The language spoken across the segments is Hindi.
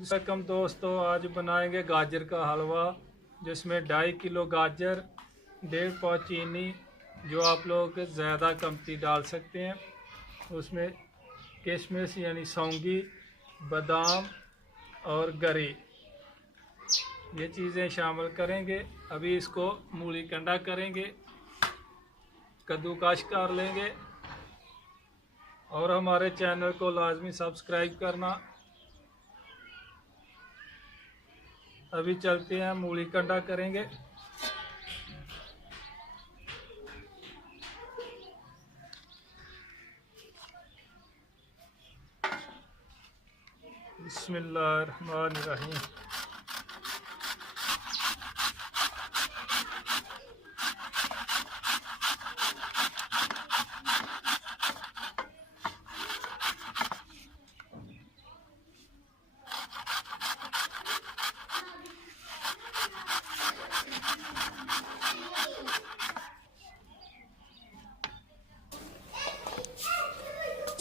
वेलकम दोस्तों, आज बनाएंगे गाजर का हलवा जिसमें 2.5 किलो गाजर, 1.5 पाव चीनी जो आप लोग ज़्यादा कमती डाल सकते हैं, उसमें किशमिश यानी सौंगी, बादाम और गरी ये चीज़ें शामिल करेंगे। अभी इसको मूली कंडा करेंगे, कद्दूकश कर लेंगे और हमारे चैनल को लाजमी सब्सक्राइब करना। अभी चलते हैं, मूली कंडा करेंगे। बिस्मिल्लाहिर्रहमानिर्रहीम।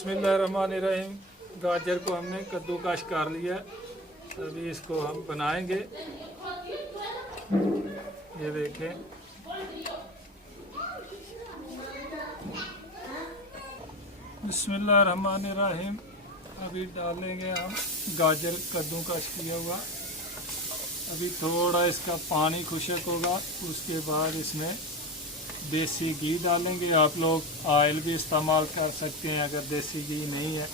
बिस्मिल्लाहिर्रहमानिर्रहीम। गाजर को हमने कद्दूकश कर लिया, अभी इसको हम बनाएंगे। ये देखें, बिस्मिल्लाहिर्रहमानिर्रहीम। अभी डालेंगे हम गाजर कद्दूकश किया हुआ। अभी थोड़ा इसका पानी खुशक होगा, उसके बाद इसमें देसी घी डालेंगे। आप लोग ऑयल भी इस्तेमाल कर सकते हैं अगर देसी घी नहीं है।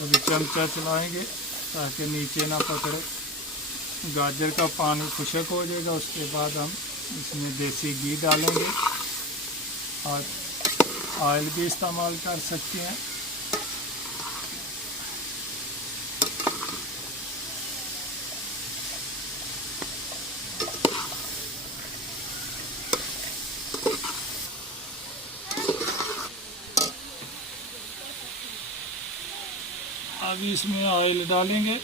अभी चमचा चलाएंगे ताकि नीचे ना पकड़े। गाजर का पानी खुशक हो जाएगा, उसके बाद हम इसमें देसी घी डालेंगे और ऑयल भी इस्तेमाल कर सकते हैं। अभी इसमें ऑयल डालेंगे,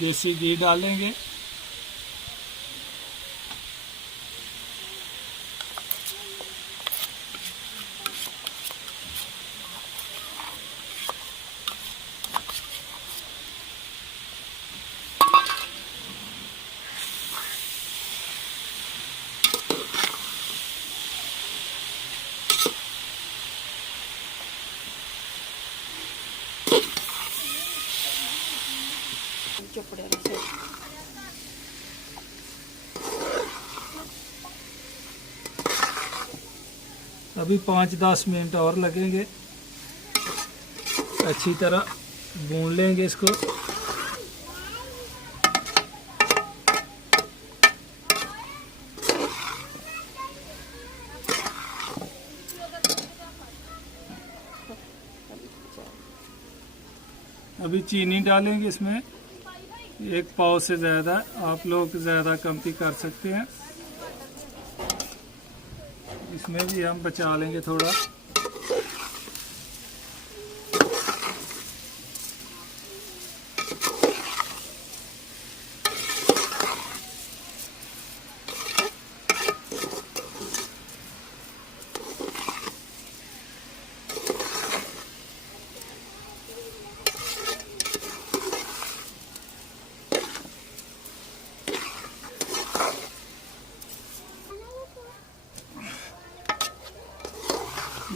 देसी घी डालेंगे। अभी 5-10 मिनट और लगेंगे, अच्छी तरह भून लेंगे इसको। अभी चीनी डालेंगे इसमें 1 पाव से ज़्यादा, आप लोग ज़्यादा कमती कर सकते हैं। इसमें भी हम बचा लेंगे थोड़ा।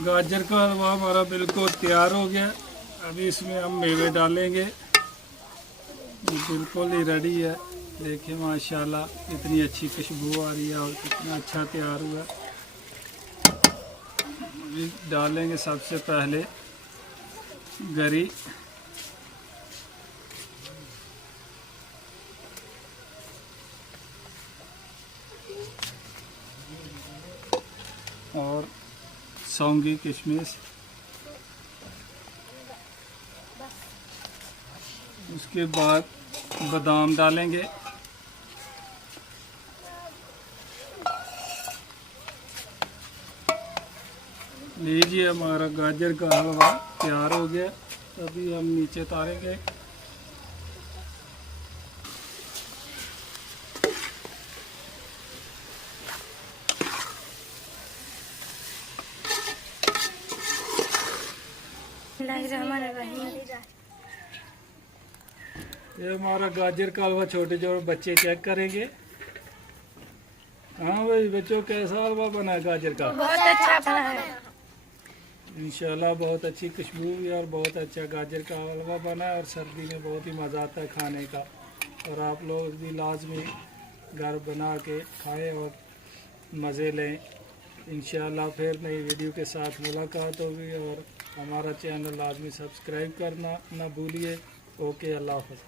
गाजर का हलवा हमारा बिल्कुल तैयार हो गया। अभी इसमें हम मेवे डालेंगे। बिल्कुल ही रेडी है, देखिए माशाल्लाह कितनी अच्छी खुशबू आ रही है और कितना अच्छा तैयार हुआ। अभी डालेंगे सबसे पहले गरी, और सौंगी किशमिश, उसके बाद बादाम डालेंगे। लीजिए हमारा गाजर का हलवा तैयार हो गया। अभी हम नीचे उतारेंगे। ये हमारा गाजर का हलवा छोटे जो बच्चे चेक करेंगे। हाँ भाई बच्चों, कैसा हलवा बना है गाजर का? बहुत अच्छा बना है। इंशाल्लाह बहुत अच्छी खुशबू भी और बहुत अच्छा गाजर का हलवा बना है और सर्दी में बहुत ही मज़ा आता है खाने का। और आप लोग भी लाजमी घर बना के खाएं और मज़े लें। इंशाल्लाह फिर नई वीडियो के साथ मुलाकात होगी और हमारा चैनल लाजमी सब्सक्राइब करना ना भूलिए। ओके, अल्लाह हाफ़िज़।